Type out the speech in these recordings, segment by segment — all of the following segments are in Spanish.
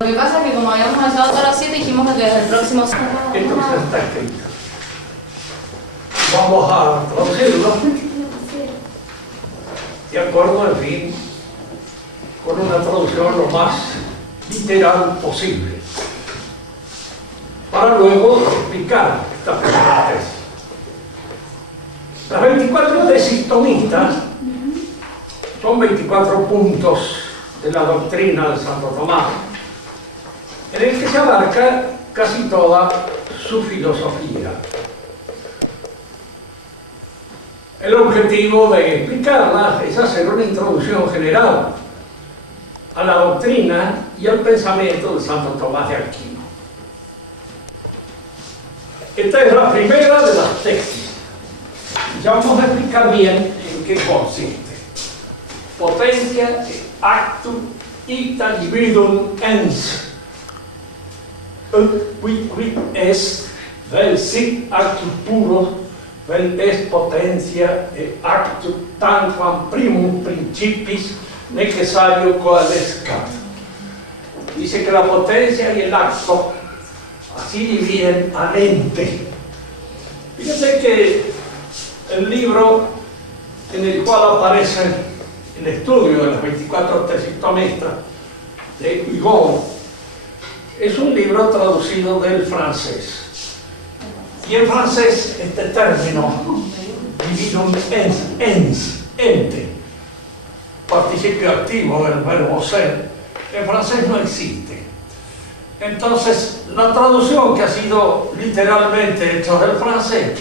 Lo que pasa es que como habíamos avisado a las 7, dijimos que desde el próximo... Esto ya está escrito. Vamos a traducirlo de acuerdo, en fin, con una traducción lo más literal posible, para luego explicar esta primera tesis. Las 24 tesis tomistas son 24 puntos de la doctrina de Santo Tomás, en el que se abarca casi toda su filosofía. El objetivo de explicarlas es hacer una introducción general a la doctrina y al pensamiento de Santo Tomás de Aquino. Esta es la primera de las tesis. Ya vamos a explicar bien en qué consiste. Potentia actum ita dividum ens. Quid est vel sic actus puros, vel est potentia actum tanquam primum principis necesario coalescat. Dice que la potencia y el acto así dividen al ente. Fíjense que el libro en el cual aparece el estudio de las 24 tesis tomistas de Hugo es un libro traducido del francés. Y en francés este término, dividum ens, ente, participio activo del verbo ser, en francés no existe. Entonces, la traducción que ha sido literalmente hecha del francés,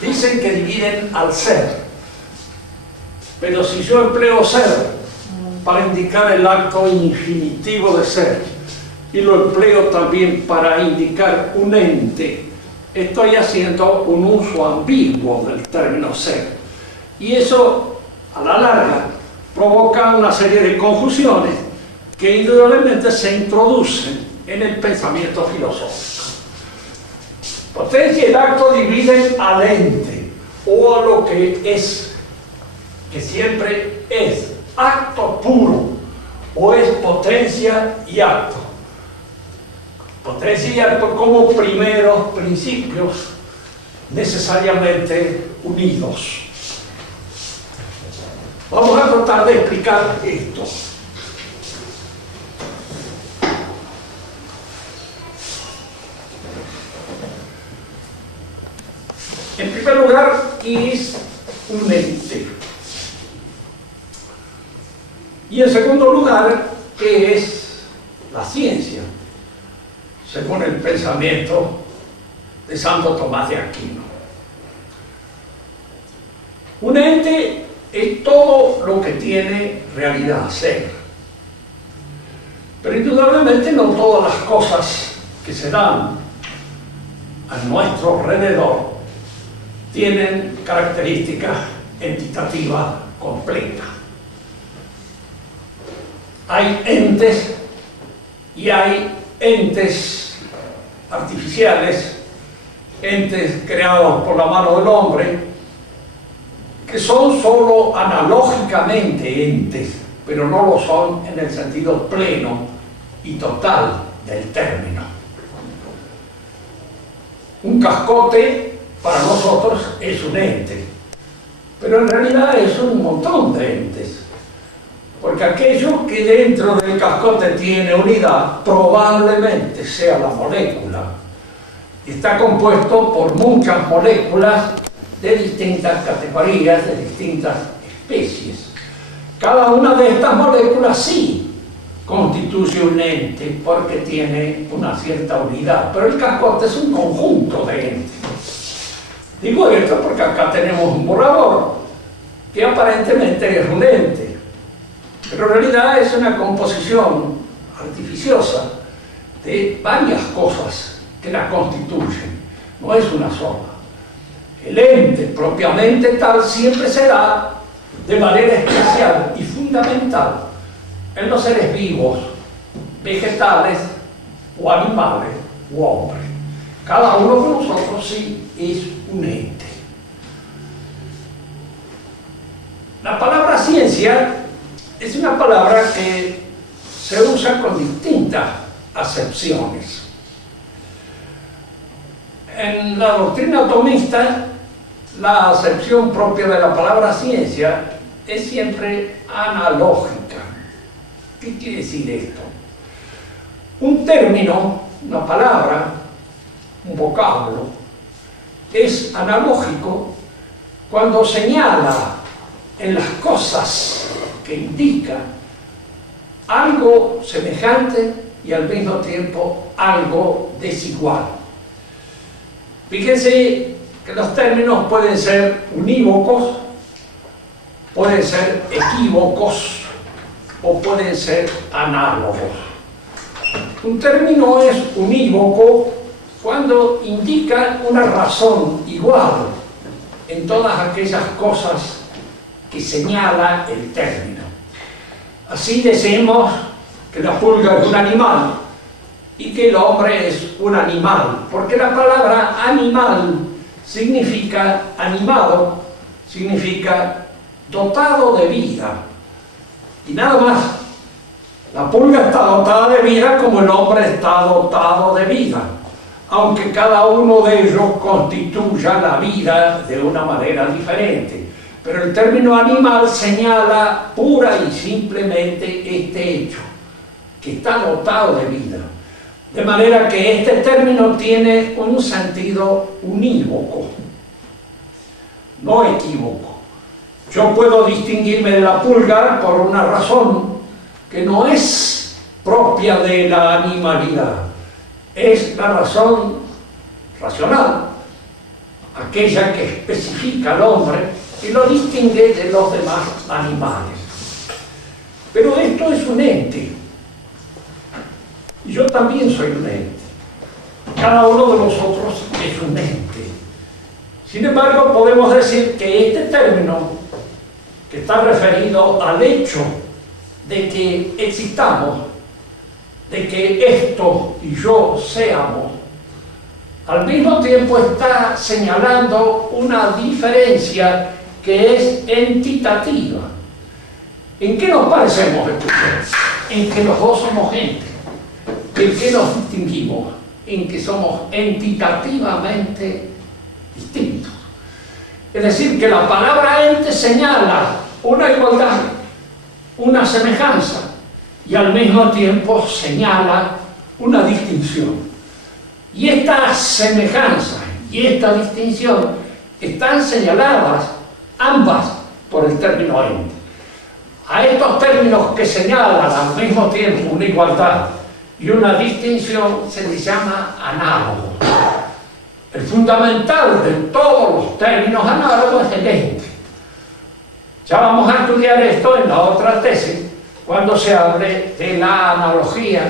dicen que dividen al ser. Pero si yo empleo ser para indicar el acto infinitivo de ser, y lo empleo también para indicar un ente, estoy haciendo un uso ambiguo del término ser. Y eso, a la larga, provoca una serie de confusiones que indudablemente se introducen en el pensamiento filosófico. Potencia y el acto dividen al ente, o a lo que es, que siempre es acto puro, o es potencia y acto. Potencia y acto como primeros principios necesariamente unidos. Vamos a tratar de explicar esto. En primer lugar, ¿qué es un ente? Y en segundo lugar, ¿qué es la ciencia? Según el pensamiento de Santo Tomás de Aquino. Un ente es todo lo que tiene realidad, ser. Pero indudablemente no todas las cosas que se dan a nuestro alrededor tienen características entitativas completas. Hay entes y hay entes artificiales, entes creados por la mano del hombre, que son solo analógicamente entes, pero no lo son en el sentido pleno y total del término. Un cascote para nosotros es un ente, pero en realidad es un montón de entes, porque aquello que dentro del cascote tiene unidad probablemente sea la molécula. Está compuesto por muchas moléculas de distintas categorías, de distintas especies. Cada una de estas moléculas sí constituye un ente porque tiene una cierta unidad, pero el cascote es un conjunto de entes. Digo esto porque acá tenemos un borrador que aparentemente es un ente, pero en realidad es una composición artificiosa de varias cosas que la constituyen, no es una sola. El ente propiamente tal siempre será de manera especial y fundamental en los seres vivos, vegetales o animales o hombres. Cada uno de nosotros sí es un ente. La palabra ciencia es una palabra que se usa con distintas acepciones. En la doctrina tomista, la acepción propia de la palabra ciencia es siempre analógica. ¿Qué quiere decir esto? Un término, una palabra, un vocablo, es analógico cuando señala en las cosas que indica algo semejante y al mismo tiempo algo desigual. Fíjense que los términos pueden ser unívocos, pueden ser equívocos o pueden ser análogos. Un término es unívoco cuando indica una razón igual en todas aquellas cosas que señala el término. Así decimos que la pulga es un animal y que el hombre es un animal, porque la palabra animal significa animado, significa dotado de vida, y nada más. La pulga está dotada de vida como el hombre está dotado de vida, aunque cada uno de ellos constituya la vida de una manera diferente. Pero el término animal señala pura y simplemente este hecho, que está dotado de vida. De manera que este término tiene un sentido unívoco, no equívoco. Yo puedo distinguirme de la pulga por una razón que no es propia de la animalidad, es la razón racional, aquella que especifica al hombre y lo distingue de los demás animales. Pero esto es un ente, y yo también soy un ente. Cada uno de nosotros es un ente. Sin embargo, podemos decir que este término, que está referido al hecho de que existamos, de que esto y yo seamos, al mismo tiempo está señalando una diferencia que es entitativa. ¿En qué nos parecemos, escuchemos? En que los dos somos gente. ¿En qué nos distinguimos? En que somos entitativamente distintos. Es decir, que la palabra ente señala una igualdad, una semejanza, y al mismo tiempo señala una distinción. Y esta semejanza y esta distinción están señaladas ambas por el término ente. A estos términos que señalan al mismo tiempo una igualdad y una distinción se les llama análogos. El fundamental de todos los términos análogos es el ente. Ya vamos a estudiar esto en la otra tesis, cuando se hable de la analogía,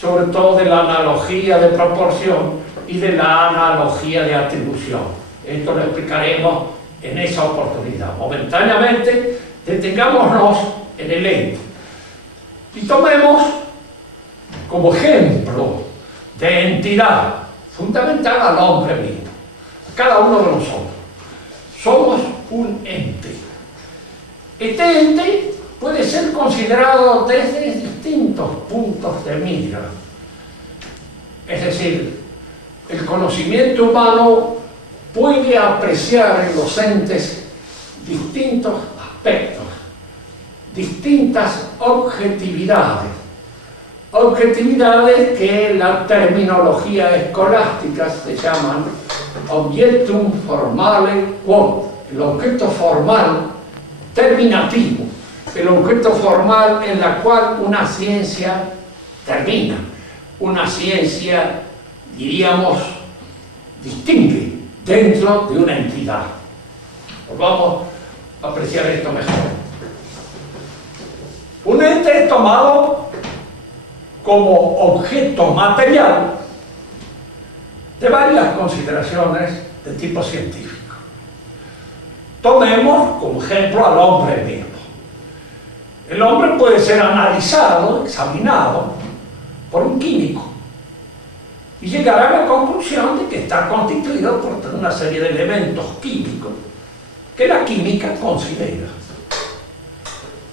sobre todo de la analogía de proporción y de la analogía de atribución. Esto lo explicaremos en esa oportunidad. Momentáneamente, detengámonos en el ente y tomemos como ejemplo de entidad fundamental al hombre mismo. Cada uno de nosotros somos un ente. Este ente puede ser considerado desde distintos puntos de mira. Es decir, el conocimiento humano puede apreciar en los entes distintos aspectos, distintas objetividades. Objetividades que en la terminología escolástica se llaman objectum formale quod, el objeto formal terminativo, el objeto formal en la cual una ciencia termina, una ciencia, diríamos, distingue dentro de una entidad. Pues vamos a apreciar esto mejor. Un ente es tomado como objeto material de varias consideraciones de tipo científico. Tomemos como ejemplo al hombre mismo. El hombre puede ser analizado, examinado por un químico y llegar a la conclusión de que está constituido por una serie de elementos químicos que la química considera.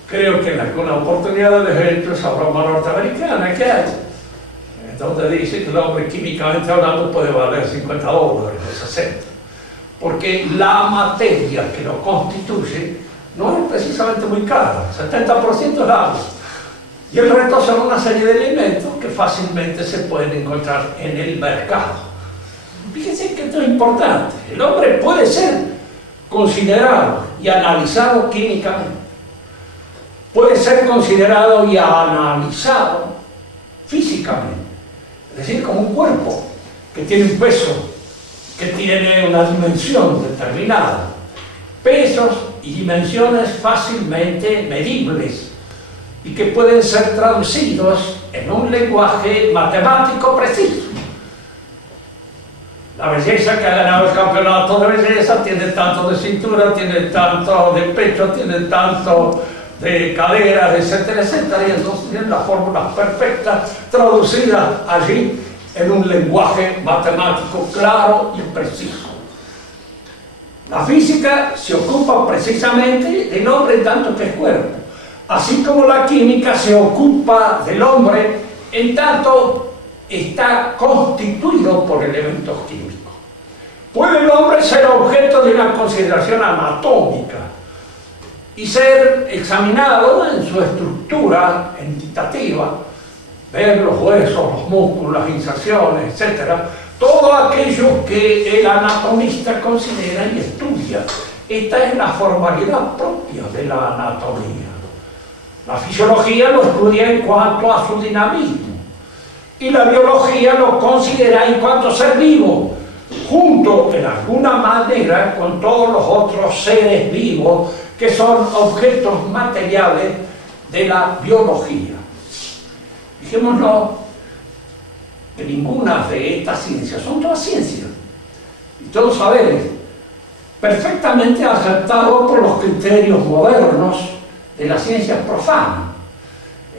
Creo que en alguna oportunidad les he hecho esa broma norteamericana que hay. donde dice que el hombre químicamente hablando puede valer $50 o 60. Porque la materia que lo constituye no es precisamente muy cara, 70% es agua. Y el resto son una serie de elementos que fácilmente se pueden encontrar en el mercado. Fíjense que esto es importante. El hombre puede ser considerado y analizado químicamente. Puede ser considerado y analizado físicamente. Es decir, como un cuerpo que tiene un peso, que tiene una dimensión determinada. Pesos y dimensiones fácilmente medibles y que pueden ser traducidos en un lenguaje matemático preciso. La belleza que ha ganado el campeonato de belleza tiene tanto de cintura, tiene tanto de pecho, tiene tanto de caderas, etcétera, etcétera, y entonces tienen las fórmulas perfectas traducidas allí en un lenguaje matemático claro y preciso. La física se ocupa precisamente del hombre en tanto que es cuerpo, así como la química se ocupa del hombre en tanto está constituido por elementos químicos. ¿Puede el hombre ser objeto de una consideración anatómica y ser examinado en su estructura entitativa, ver los huesos, los músculos, las inserciones, etc.? Todo aquello que el anatomista considera y estudia. Esta es la formalidad propia de la anatomía. La fisiología lo estudia en cuanto a su dinamismo y la biología lo considera en cuanto a ser vivo, junto en alguna manera con todos los otros seres vivos que son objetos materiales de la biología. Dijémoslo, que ninguna de estas ciencias, son todas ciencias y todos saberes perfectamente aceptados por los criterios modernos de las ciencias profanas.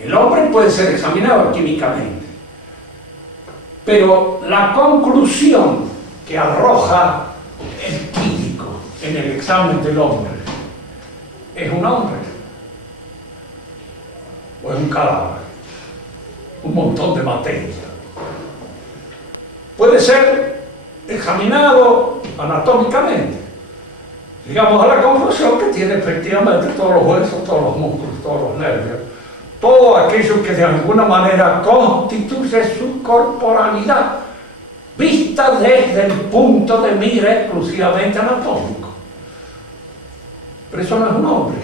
El hombre puede ser examinado químicamente, pero la conclusión que arroja el químico en el examen del hombre es un hombre o es un cadáver, un montón de materia. Puede ser examinado anatómicamente. Llegamos a la conclusión que tiene efectivamente todos los huesos, todos los músculos, todos los nervios, todo aquello que de alguna manera constituye su corporalidad, vista desde el punto de mira exclusivamente anatómico. Pero eso no es un hombre,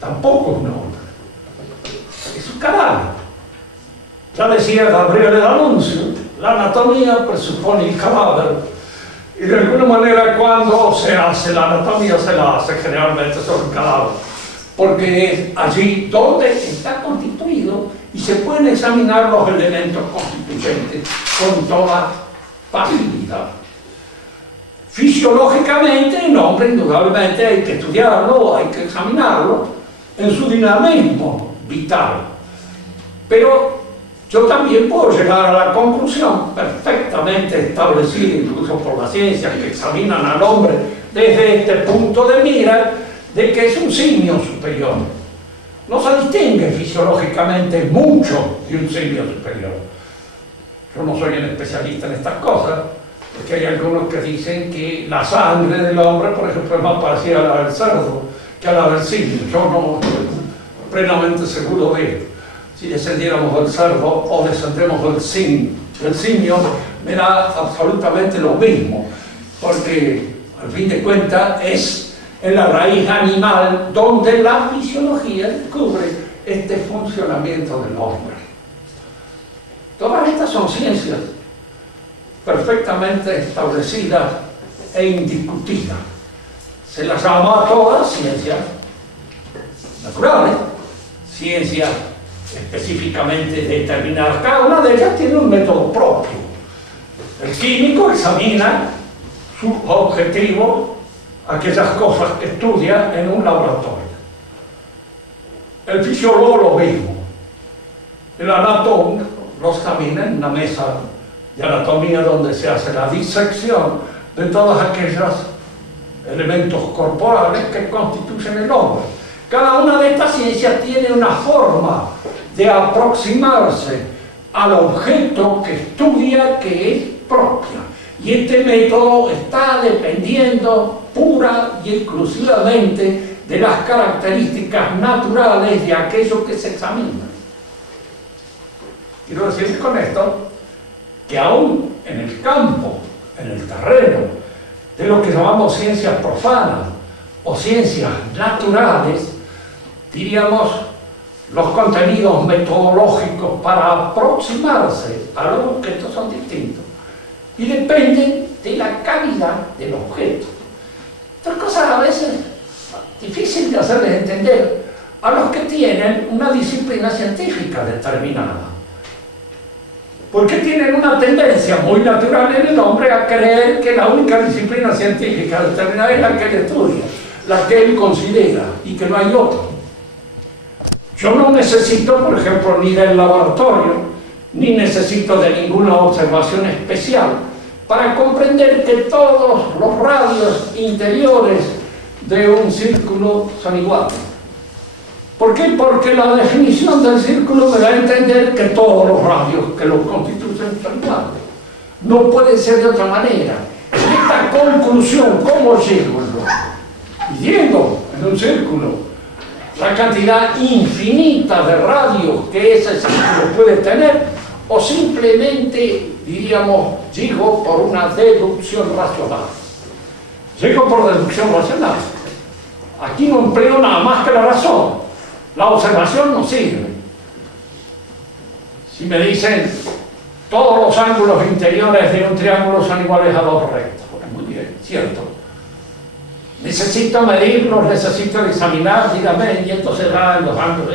tampoco es un hombre, es un cadáver. Ya decía Gabriele D'Annunzio, la anatomía presupone el cadáver, y de alguna manera cuando se hace la anatomía se la hace generalmente sobre el cadáver, porque es allí donde está constituido y se pueden examinar los elementos constituyentes con toda facilidad. Fisiológicamente el hombre indudablemente hay que estudiarlo, hay que examinarlo en su dinamismo vital, pero yo también puedo llegar a la conclusión perfectamente establecida incluso por la ciencia que examinan al hombre desde este punto de mira de que es un simio superior. No se distingue fisiológicamente mucho de un simio superior. Yo no soy un especialista en estas cosas, porque hay algunos que dicen que la sangre del hombre, por ejemplo, es más parecida a la del cerdo que a la del simio. Yo no estoy plenamente seguro de ello. Si descendiéramos del cerdo o descendemos del simio, me da absolutamente lo mismo, porque al fin de cuentas es en la raíz animal donde la fisiología descubre este funcionamiento del hombre. Todas estas son ciencias perfectamente establecidas e indiscutidas. Se las llama a todas ciencias naturales, ciencias específicamente determinadas. Cada una de ellas tiene un método propio. El químico examina su objetivo, aquellas cosas que estudia en un laboratorio. El fisiólogo lo mismo. El anatómico lo examina en una mesa de anatomía donde se hace la disección de todos aquellos elementos corporales que constituyen el hombre. Cada una de estas ciencias tiene una forma de aproximarse al objeto que estudia, que es propia. Y este método está dependiendo pura y exclusivamente de las características naturales de aquello que se examina. Quiero decir con esto que aún en el campo, en el terreno, de lo que llamamos ciencias profanas o ciencias naturales, diríamos, los contenidos metodológicos para aproximarse a los objetos son distintos y dependen de la calidad del objeto. Estas cosas a veces difíciles de hacerles entender a los que tienen una disciplina científica determinada, porque tienen una tendencia muy natural en el hombre a creer que la única disciplina científica determinada es la que él estudia, la que él considera, y que no hay otra. Yo no necesito, por ejemplo, ni del laboratorio, ni necesito de ninguna observación especial para comprender que todos los radios interiores de un círculo son iguales. ¿Por qué? Porque la definición del círculo me da a entender que todos los radios que lo constituyen son iguales. No puede ser de otra manera. Esta conclusión, ¿cómo llego yo? Llego en un círculo la cantidad infinita de radios que ese círculo puede tener, o simplemente, diríamos, llego por una deducción racional. Llego por deducción racional. Aquí no empleo nada más que la razón. La observación no sirve. Si me dicen todos los ángulos interiores de un triángulo son iguales a dos rectos, bueno, muy bien, cierto. Necesito medirlos, necesito examinar, dígame, y esto se da en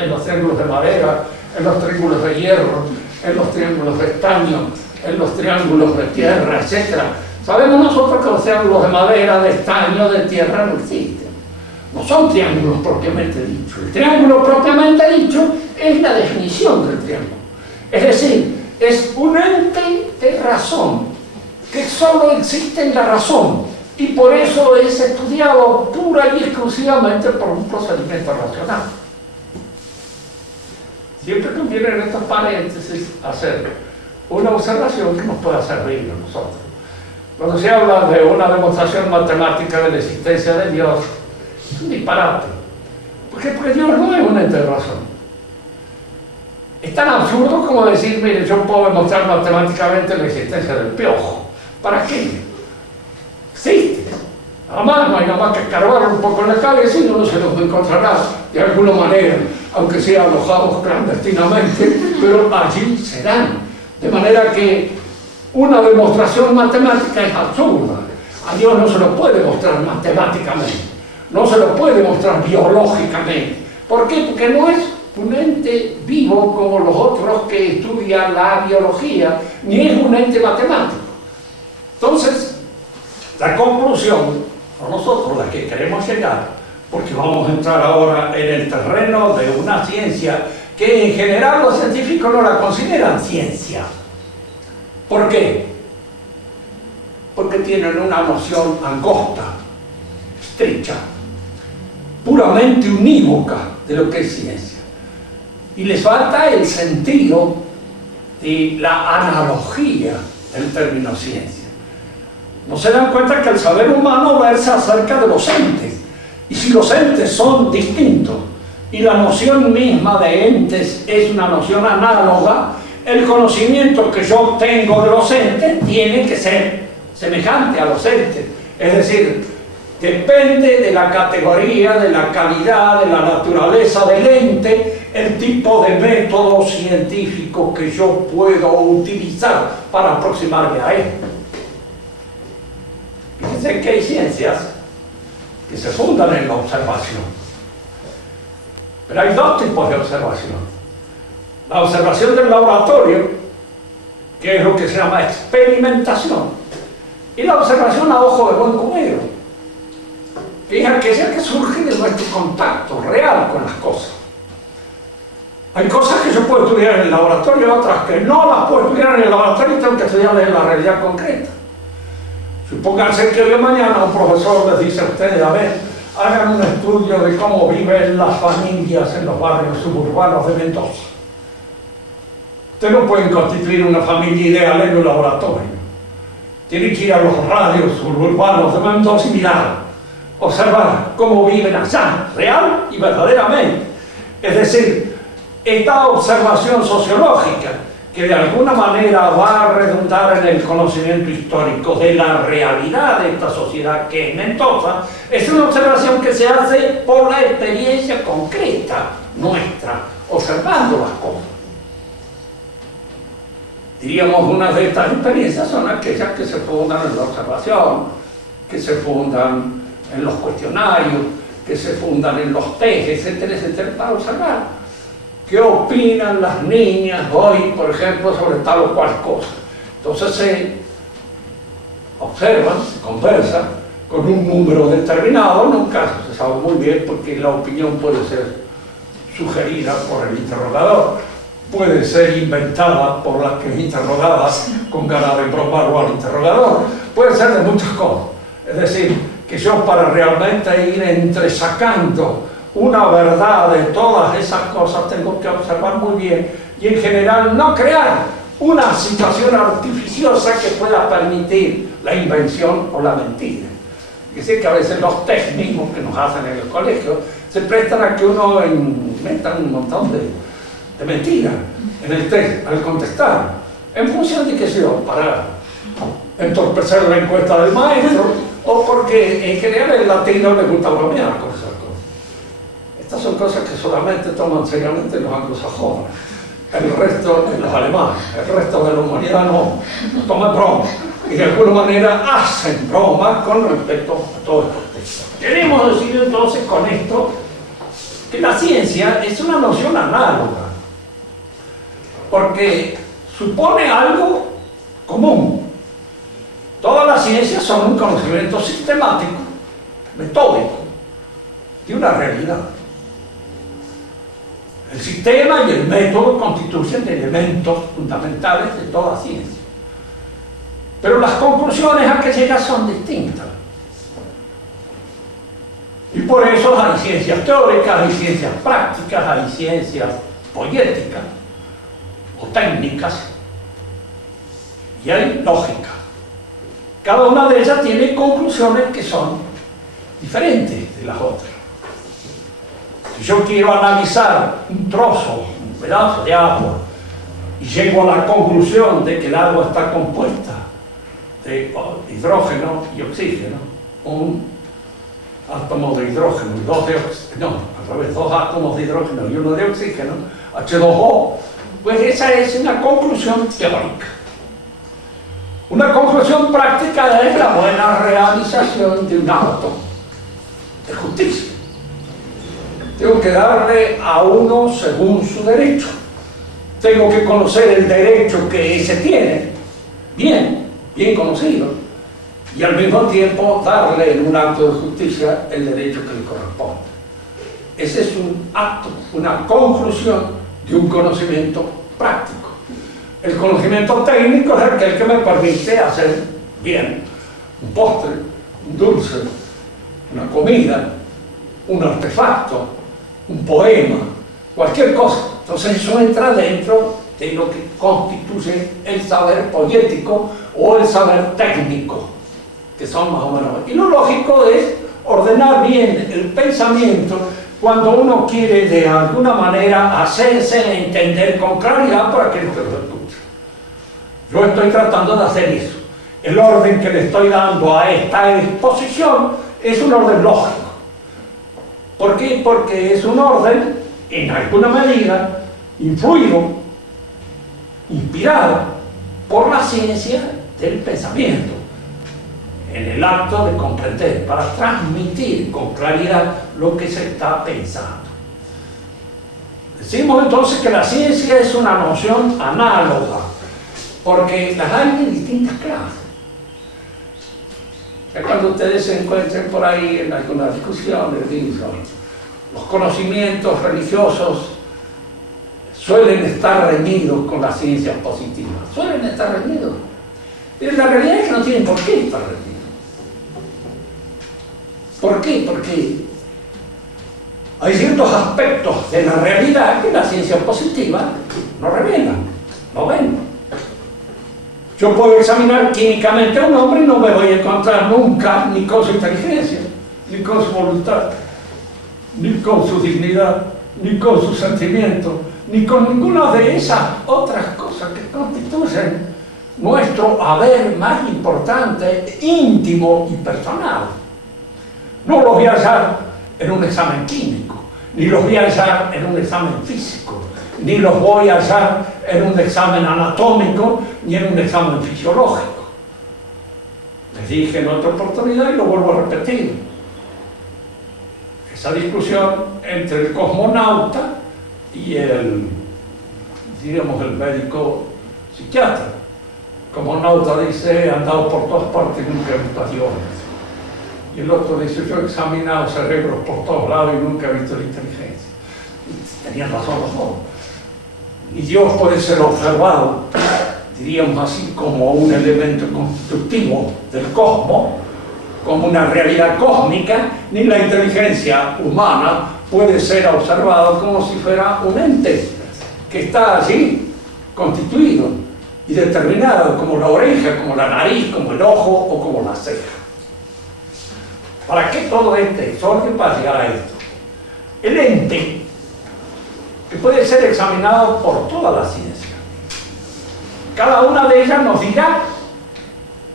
los triángulos de madera, en los triángulos de hierro, en los triángulos de estaño, en los triángulos de tierra, etc. Sabemos nosotros que los triángulos de madera, de estaño, de tierra no existen. No son triángulos propiamente dichos. El triángulo propiamente dicho es la definición del triángulo. Es decir, es un ente de razón, que solo existe en la razón, y por eso es estudiado pura y exclusivamente por un procedimiento racional. Siempre conviene en estos paréntesis hacer una observación que nos pueda servir a nosotros. Cuando se habla de una demostración matemática de la existencia de Dios, es un disparate. ¿Por qué? Porque Dios no es un ente de razón. Es tan absurdo como decir, mire, yo puedo demostrar matemáticamente la existencia del piojo. ¿Para qué? Existe. Nada más, no hay nada más que escarbar un poco en la cabeza y uno se los encontrará de alguna manera, aunque sea alojados clandestinamente, pero allí serán. De manera que una demostración matemática es absurda. A Dios no se lo puede mostrar matemáticamente, no se lo puede mostrar biológicamente. ¿Por qué? Porque no es un ente vivo como los otros que estudian la biología, ni es un ente matemático. Entonces, la conclusión, a nosotros la que queremos llegar, porque vamos a entrar ahora en el terreno de una ciencia que en general los científicos no la consideran ciencia. ¿Por qué? Porque tienen una noción angosta, estrecha, puramente unívoca de lo que es ciencia. Y les falta el sentido de la analogía del término ciencia. No se dan cuenta que el saber humano versa acerca de los entes. Y si los entes son distintos y la noción misma de entes es una noción análoga, el conocimiento que yo tengo de los entes tiene que ser semejante a los entes. Es decir, depende de la categoría, de la calidad, de la naturaleza del ente, el tipo de método científico que yo puedo utilizar para aproximarme a él. Fíjense que hay ciencias que se fundan en la observación. Pero hay dos tipos de observación. La observación del laboratorio, que es lo que se llama experimentación, y la observación a ojo de buen cubero. Fíjense que es el que surge de nuestro contacto real con las cosas. Hay cosas que yo puedo estudiar en el laboratorio, otras que no las puedo estudiar en el laboratorio y tengo que estudiarlas en la realidad concreta. Supónganse que hoy o mañana un profesor les dice a ustedes, a ver, hagan un estudio de cómo viven las familias en los barrios suburbanos de Mendoza. Ustedes no pueden constituir una familia ideal en un laboratorio. Tienen que ir a los radios urbanos de Mendoza y mirar, observar cómo viven allá, real y verdaderamente. Es decir, esta observación sociológica, que de alguna manera va a redundar en el conocimiento histórico de la realidad de esta sociedad que es Mendoza, es una observación que se hace por la experiencia concreta nuestra, observando las cosas. Diríamos, una de estas experiencias son aquellas que se fundan en la observación, que se fundan en los cuestionarios, que se fundan en los test, etcétera, etcétera, para observar qué opinan las niñas hoy, por ejemplo, sobre tal o cual cosa. Entonces se observan, se conversa con un número determinado, nunca se sabe muy bien porque la opinión puede ser sugerida por el interrogador, puede ser inventada por la que es interrogada con ganas de probarlo al interrogador, puede ser de muchas cosas. Es decir, que yo para realmente ir entresacando una verdad de todas esas cosas tengo que observar muy bien y en general no crear una situación artificiosa que pueda permitir la invención o la mentira. Es decir, que a veces los test mismos que nos hacen en el colegio se prestan a que uno inventa un montón de mentiras en el test al contestar, en función de, qué sé yo, para entorpecer la encuesta del maestro o porque en general el latino le gusta bromear con esas cosas. Estas son cosas que solamente toman seriamente los anglosajones, el resto, los alemanes, el resto de la humanidad no toman broma y de alguna manera hacen broma con respecto a todos estos textos. Queremos decir entonces con esto que la ciencia es una noción análoga, porque supone algo común. Todas las ciencias son un conocimiento sistemático, metódico, de una realidad. El sistema y el método constituyen elementos fundamentales de toda ciencia. Pero las conclusiones a que llega son distintas. Y por eso hay ciencias teóricas, hay ciencias prácticas, hay ciencias poéticas o técnicas y hay lógica. Cada una de ellas tiene conclusiones que son diferentes de las otras. Si yo quiero analizar un trozo, un pedazo de agua y llego a la conclusión de que el agua está compuesta de hidrógeno y oxígeno, un átomo de hidrógeno y dos de oxígeno, no, al revés, dos átomos de hidrógeno y uno de oxígeno, H2O, pues esa es una conclusión teórica. Una conclusión práctica es la buena realización de un acto de justicia. Tengo que darle a uno según su derecho. Tengo que conocer el derecho que ese tiene, bien conocido, y al mismo tiempo darle en un acto de justicia el derecho que le corresponde. Ese es un acto, una conclusión de un conocimiento práctico. El conocimiento técnico es aquel que me permite hacer bien un postre, un dulce, una comida, un artefacto, un poema, cualquier cosa. Entonces eso entra dentro de lo que constituye el saber poético o el saber técnico, que son más o menos. Y lo lógico es ordenar bien el pensamiento cuando uno quiere de alguna manera hacerse entender con claridad por aquello que lo escucha. Yo estoy tratando de hacer eso. El orden que le estoy dando a esta exposición es un orden lógico. ¿Por qué? Porque es un orden, en alguna medida, influido, inspirado por la ciencia del pensamiento, en el acto de comprender, para transmitir con claridad lo que se está pensando. Decimos entonces que la ciencia es una noción análoga, porque las hay de distintas clases. Ya cuando ustedes se encuentren por ahí en algunas discusiones, dicen, los conocimientos religiosos suelen estar reñidos con las ciencias positivas. Suelen estar reñidos. Pero la realidad es que no tienen por qué estar reñidos. ¿Por qué? Porque hay ciertos aspectos de la realidad que la ciencia positiva no revela, no ven. Yo puedo examinar químicamente a un hombre y no me voy a encontrar nunca ni con su inteligencia, ni con su voluntad, ni con su dignidad, ni con su sentimiento, ni con ninguna de esas otras cosas que constituyen nuestro haber más importante, íntimo y personal. No los voy a hallar en un examen químico, ni los voy a hallar en un examen físico, ni los voy a hallar en un examen anatómico, ni en un examen fisiológico. Les dije en otra oportunidad y lo vuelvo a repetir. Esa discusión entre el cosmonauta y diríamos, el médico psiquiatra. El cosmonauta dice, he andado por todas partes y nunca he visto a Dios. Y el otro dice, yo he examinado cerebros por todos lados y nunca he visto la inteligencia. Y tenían razón los dos. Y Dios puede ser observado, diríamos así, como un elemento constitutivo del cosmos, como una realidad cósmica, ni la inteligencia humana puede ser observada como si fuera un ente que está allí constituido y determinado, como la oreja, como la nariz, como el ojo o como la ceja. ¿Para qué todo este desorden para llegar a esto? El ente, que puede ser examinado por toda la ciencia, cada una de ellas nos dirá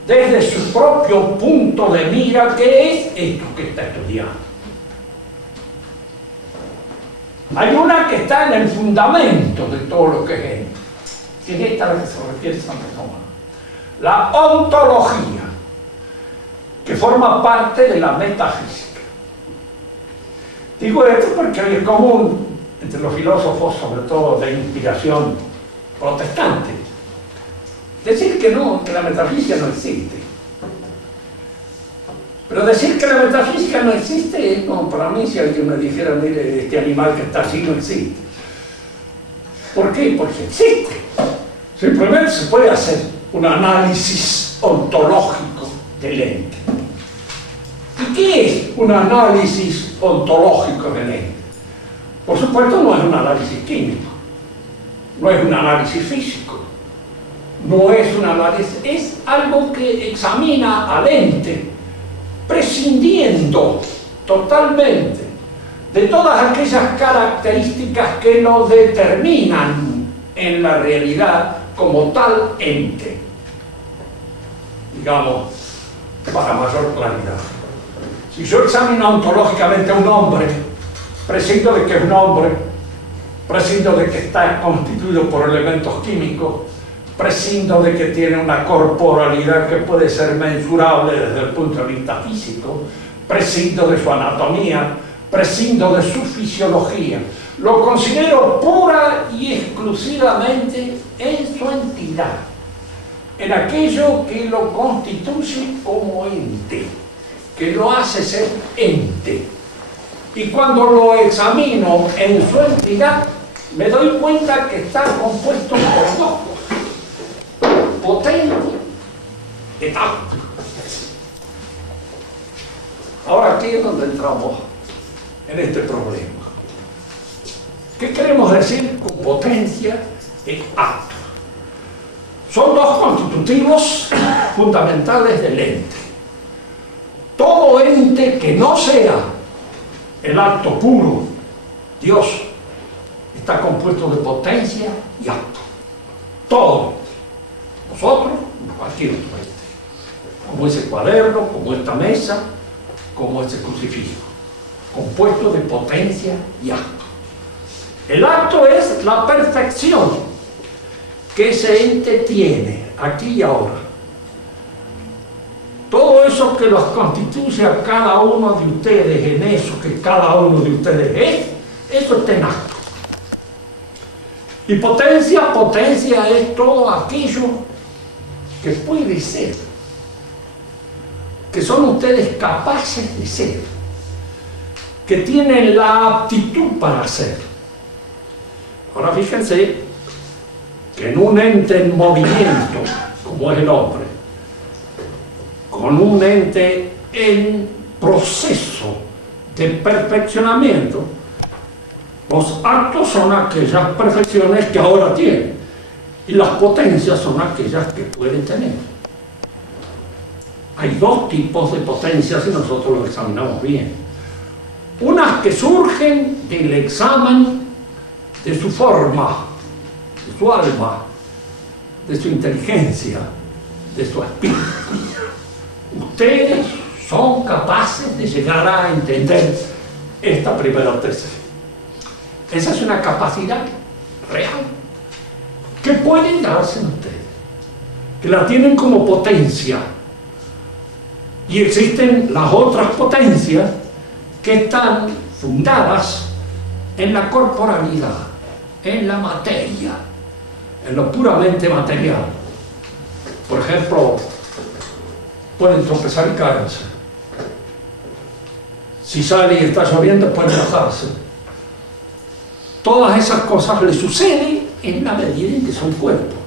desde su propio punto de mira qué es esto que está estudiando. Hay una que está en el fundamento de todo lo que es ente, que es esta a la que se refiere Santo Tomás, la ontología, que forma parte de la metafísica. Digo esto porque es común entre los filósofos, sobre todo de inspiración protestante, decir que no, que la metafísica no existe. Pero decir que la metafísica no existe es como para mí si alguien me dijera, mire, este animal que está así no existe. ¿Por qué? Porque existe. Simplemente se puede hacer un análisis ontológico del ente. ¿Y qué es un análisis ontológico del ente? Por supuesto, no es un análisis químico, no es un análisis físico, no es un análisis, es algo que examina al ente, prescindiendo totalmente de todas aquellas características que lo determinan en la realidad como tal ente. Digamos, para mayor claridad. Si yo examino ontológicamente a un hombre, prescindo de que es un hombre, prescindo de que está constituido por elementos químicos, prescindo de que tiene una corporalidad que puede ser mensurable desde el punto de vista físico, prescindo de su anatomía, prescindo de su fisiología. Lo considero pura y exclusivamente en su entidad, en aquello que lo constituye como ente, que lo hace ser ente. Y cuando lo examino en su entidad, me doy cuenta que está compuesto por dos cosas: potencia y acto. Ahora aquí es donde entramos en este problema. ¿Qué queremos decir con potencia y acto? Son dos constitutivos fundamentales del ente. Todo ente que no sea el acto puro, Dios, está compuesto de potencia y acto. Todo. Nosotros, cualquier otro ente. Como ese cuaderno, como esta mesa, como este crucifijo. Compuesto de potencia y acto. El acto es la perfección que ese ente tiene, aquí y ahora. Todo eso que los constituye a cada uno de ustedes, en eso que cada uno de ustedes es, eso está en acto. Y potencia es todo aquello que puede ser, que son ustedes capaces de ser, que tienen la aptitud para hacer. Ahora fíjense que en un ente en movimiento, como es el hombre, con un ente en proceso de perfeccionamiento, los actos son aquellas perfecciones que ahora tiene. Y las potencias son aquellas que puede tener. Hay dos tipos de potencias si nosotros lo examinamos bien. Unas que surgen del examen de su forma, de su alma, de su inteligencia, de su espíritu. Ustedes son capaces de llegar a entender esta primera tesis. Esa es una capacidad real que pueden darse en ustedes, que la tienen como potencia. Y existen las otras potencias que están fundadas en la corporalidad, en la materia, en lo puramente material. Por ejemplo, pueden tropezar y caerse. Si sale y está lloviendo, pueden bajarse. Todas esas cosas le suceden en la medida en que son cuerpos.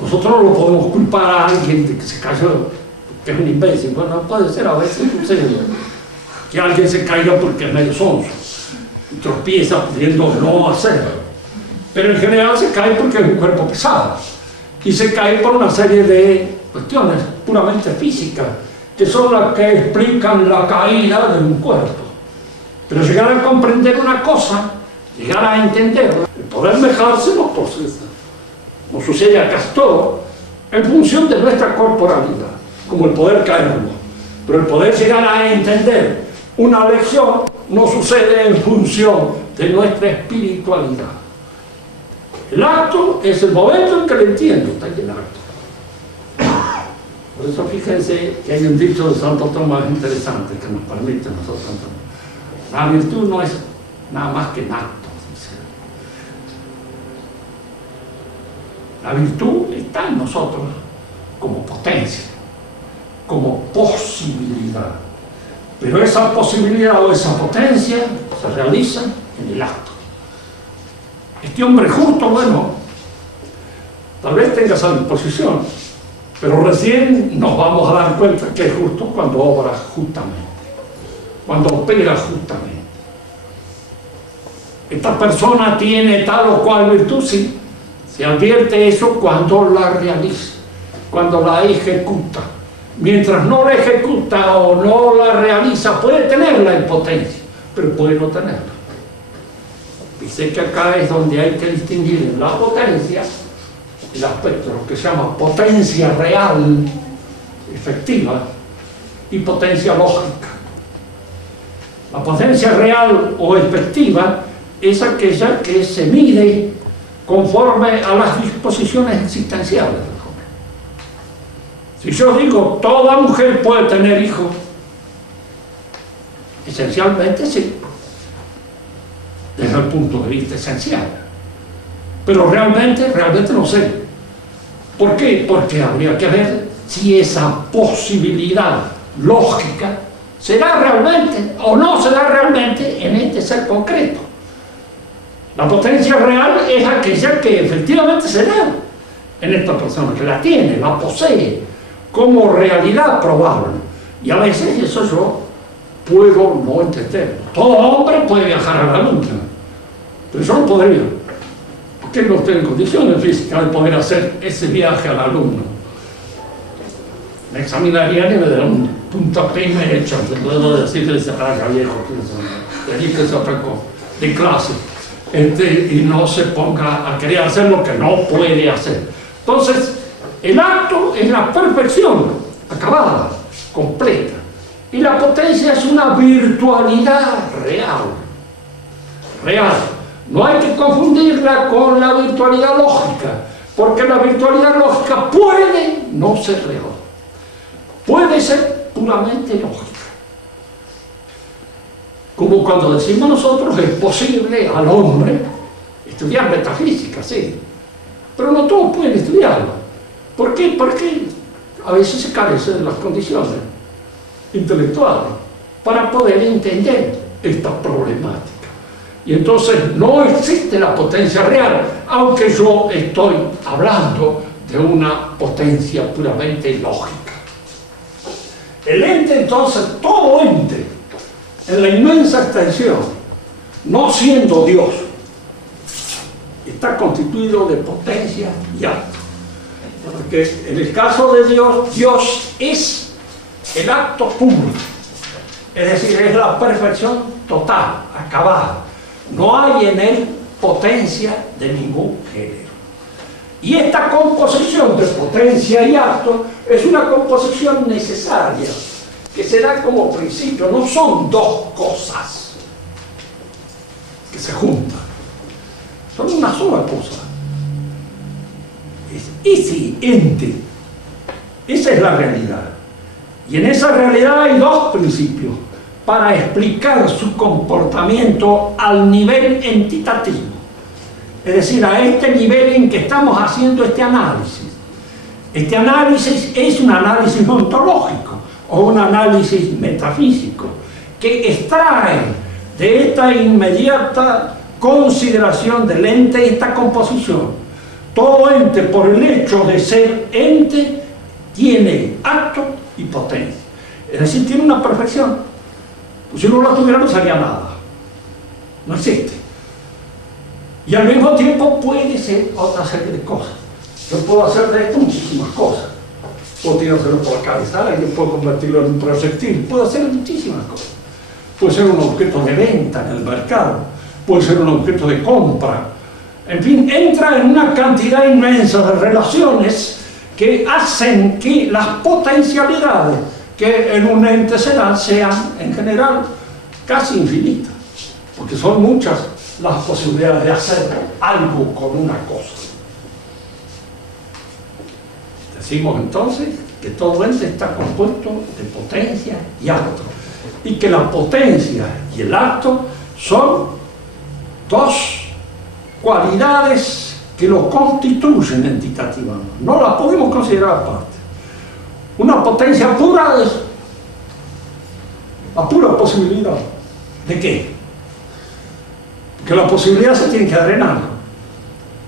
Nosotros no lo podemos culpar a alguien de que se cayó, que es un imbécil. Bueno, puede ser, a veces sucede que alguien se caiga porque es medio sonso y tropieza pudiendo no hacerlo. Pero en general se cae porque es un cuerpo pesado y se cae por una serie de cuestiones puramente físicas que son las que explican la caída de un cuerpo. Pero llegar a comprender una cosa, llegar a entenderla, el poder dejarse nos sucede a casi todo en función de nuestra corporalidad, como el poder caernos. Pero el poder llegar a entender una lección no sucede en función de nuestra espiritualidad. El acto es el momento en que le entiendo, está en el acto. Por eso fíjense que hay un dicho de Santo Tomás interesante que nos permite a nosotros entender. La virtud no es nada más que un acto, dice. La virtud está en nosotros como potencia, como posibilidad. Pero esa posibilidad o esa potencia se realiza en el acto. Este hombre justo, bueno, tal vez tenga esa disposición, pero recién nos vamos a dar cuenta que es justo cuando obra justamente, cuando opera justamente. Esta persona tiene tal o cual virtud, sí, se advierte eso cuando la realiza, cuando la ejecuta. Mientras no la ejecuta o no la realiza, puede tenerla en potencia, pero puede no tenerla. Dice que acá es donde hay que distinguir en la potencia el aspecto, lo que se llama potencia real, efectiva, y potencia lógica. La potencia real o efectiva es aquella que se mide conforme a las disposiciones existenciales. Si yo digo, toda mujer puede tener hijos, esencialmente sí, desde el punto de vista esencial. Pero realmente no sé. ¿Por qué? Porque habría que ver si esa posibilidad lógica se da realmente o no se da realmente en este ser concreto. La potencia real es aquella que efectivamente se da en esta persona, que la tiene, la posee como realidad probable. Y a veces eso yo puedo no entenderlo. Todo hombre puede viajar a la luna, pero yo no podría, porque no tengo condiciones físicas de poder hacer ese viaje a la luna. Me examinarían y me darían un puntapié y me echan. Te puedo decir de ese raga viejo, de allí que se atacó, de clase, y no se ponga a querer hacer lo que no puede hacer. Entonces, el acto es la perfección acabada, completa. Y la potencia es una virtualidad real. Real. No hay que confundirla con la virtualidad lógica, porque la virtualidad lógica puede no ser real. Puede ser puramente lógica. Como cuando decimos nosotros, es posible al hombre estudiar metafísica, sí. Pero no todos pueden estudiarla. ¿Por qué? Porque a veces se carecen de las condiciones intelectuales para poder entender esta problemática. Y entonces no existe la potencia real, aunque yo estoy hablando de una potencia puramente lógica. El ente, entonces, todo ente, en la inmensa extensión, no siendo Dios, está constituido de potencia y acto. Porque en el caso de Dios, Dios es el acto puro, es decir, es la perfección total, acabada. No hay en él potencia de ningún género. Y esta composición de potencia y acto es una composición necesaria, que se da como principio, no son dos cosas que se juntan, son una sola cosa. Es ese ente, esa es la realidad. Y en esa realidad hay dos principios para explicar su comportamiento al nivel entitativo. Es decir, a este nivel en que estamos haciendo este análisis. Este análisis es un análisis ontológico o un análisis metafísico que extrae de esta inmediata consideración del ente esta composición. Todo ente, por el hecho de ser ente, tiene acto y potencia. Es decir, tiene una perfección. Pues si no la tuviera, no sería nada. No existe. Y al mismo tiempo puede ser otra serie de cosas. Yo puedo hacer de esto muchísimas cosas. Puedo tirarlo por la cabeza, yo puedo convertirlo en un proyectil, puedo hacer muchísimas cosas. Puede ser un objeto de venta en el mercado, puede ser un objeto de compra. En fin, entra en una cantidad inmensa de relaciones que hacen que las potencialidades que en un ente se dan sean, en general, casi infinitas, porque son muchas las posibilidades de hacer algo con una cosa. Decimos entonces que todo ente está compuesto de potencia y acto, y que la potencia y el acto son dos cualidades que lo constituyen entitativamente. No las podemos considerar aparte. Una potencia pura es la pura posibilidad. ¿De qué? Que la posibilidad se tiene que dar en algo.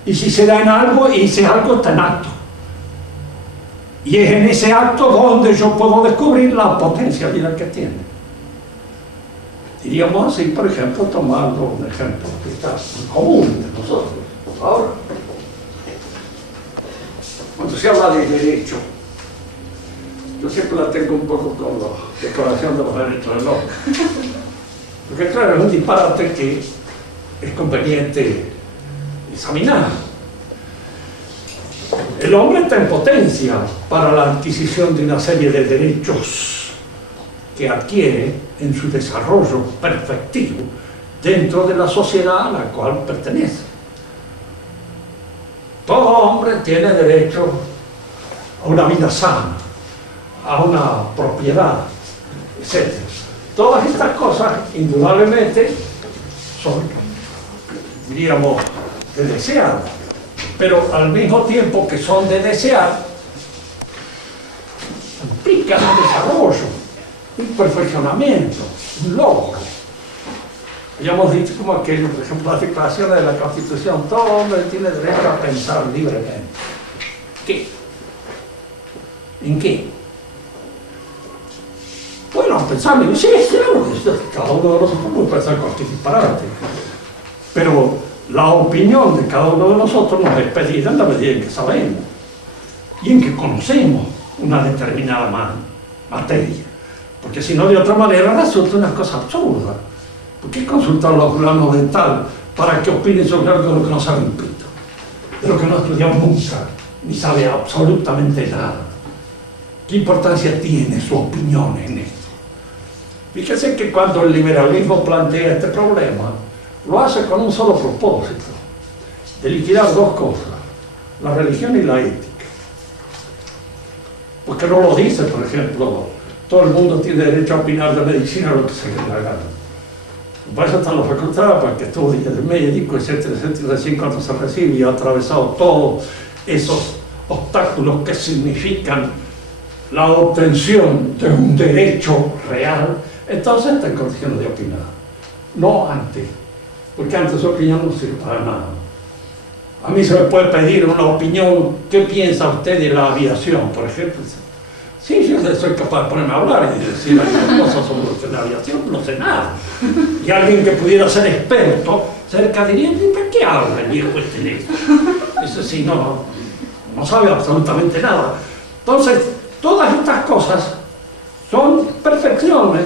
Y si se da en algo, ese algo está en acto. Y es en ese acto donde yo puedo descubrir la potencialidad que tiene. Diríamos así, por ejemplo, tomando un ejemplo que está muy común entre nosotros. Ahora, cuando se habla de derecho, yo siempre la tengo un poco con la Declaración de los Derechos del Hombre. Porque claro, es un disparate que es conveniente examinar. El hombre está en potencia para la adquisición de una serie de derechos que adquiere en su desarrollo perfectivo dentro de la sociedad a la cual pertenece. Todo hombre tiene derecho a una vida sana, a una propiedad, etc. Todas estas cosas, indudablemente, son, diríamos, de desear, pero al mismo tiempo que son de desear, implican un desarrollo, un perfeccionamiento, un logro. Habíamos dicho como aquello, por ejemplo, las declaraciones de la Constitución, todo hombre tiene derecho a pensar libremente. ¿Qué? ¿En qué? Bueno, pensar libre, sí, claro, cada uno de nosotros puede pensar cualquier disparate, pero la opinión de cada uno de nosotros nos es pedida en la medida en que sabemos y en que conocemos una determinada materia, porque si no, de otra manera resulta una cosa absurda. ¿Por qué consultar a los fulanos de tal para que opinen sobre algo de lo que no saben un pito? De lo que no estudiamos nunca, ni sabe absolutamente nada. ¿Qué importancia tiene su opinión en esto? Fíjese que cuando el liberalismo plantea este problema, lo hace con un solo propósito, de liquidar dos cosas, la religión y la ética. Porque no lo dice, por ejemplo, todo el mundo tiene derecho a opinar de medicina lo que se le da la gana. Para eso están los facultades, para que estudie de médico, etcétera, etcétera. Recién cuando se recibe y ha atravesado todos esos obstáculos que significan la obtención de un derecho real, entonces está en condiciones de opinar. No antes, porque antes su opinión no sirve para nada. A mí se me puede pedir una opinión, ¿qué piensa usted de la aviación, por ejemplo? Sí, yo soy capaz de ponerme a hablar y decir algunas cosas sobre la aviación, no sé nada. Y alguien que pudiera ser experto cerca diría, ¿para qué qué habla el viejo este negro? Eso sí, no sabe absolutamente nada. Entonces, todas estas cosas son perfecciones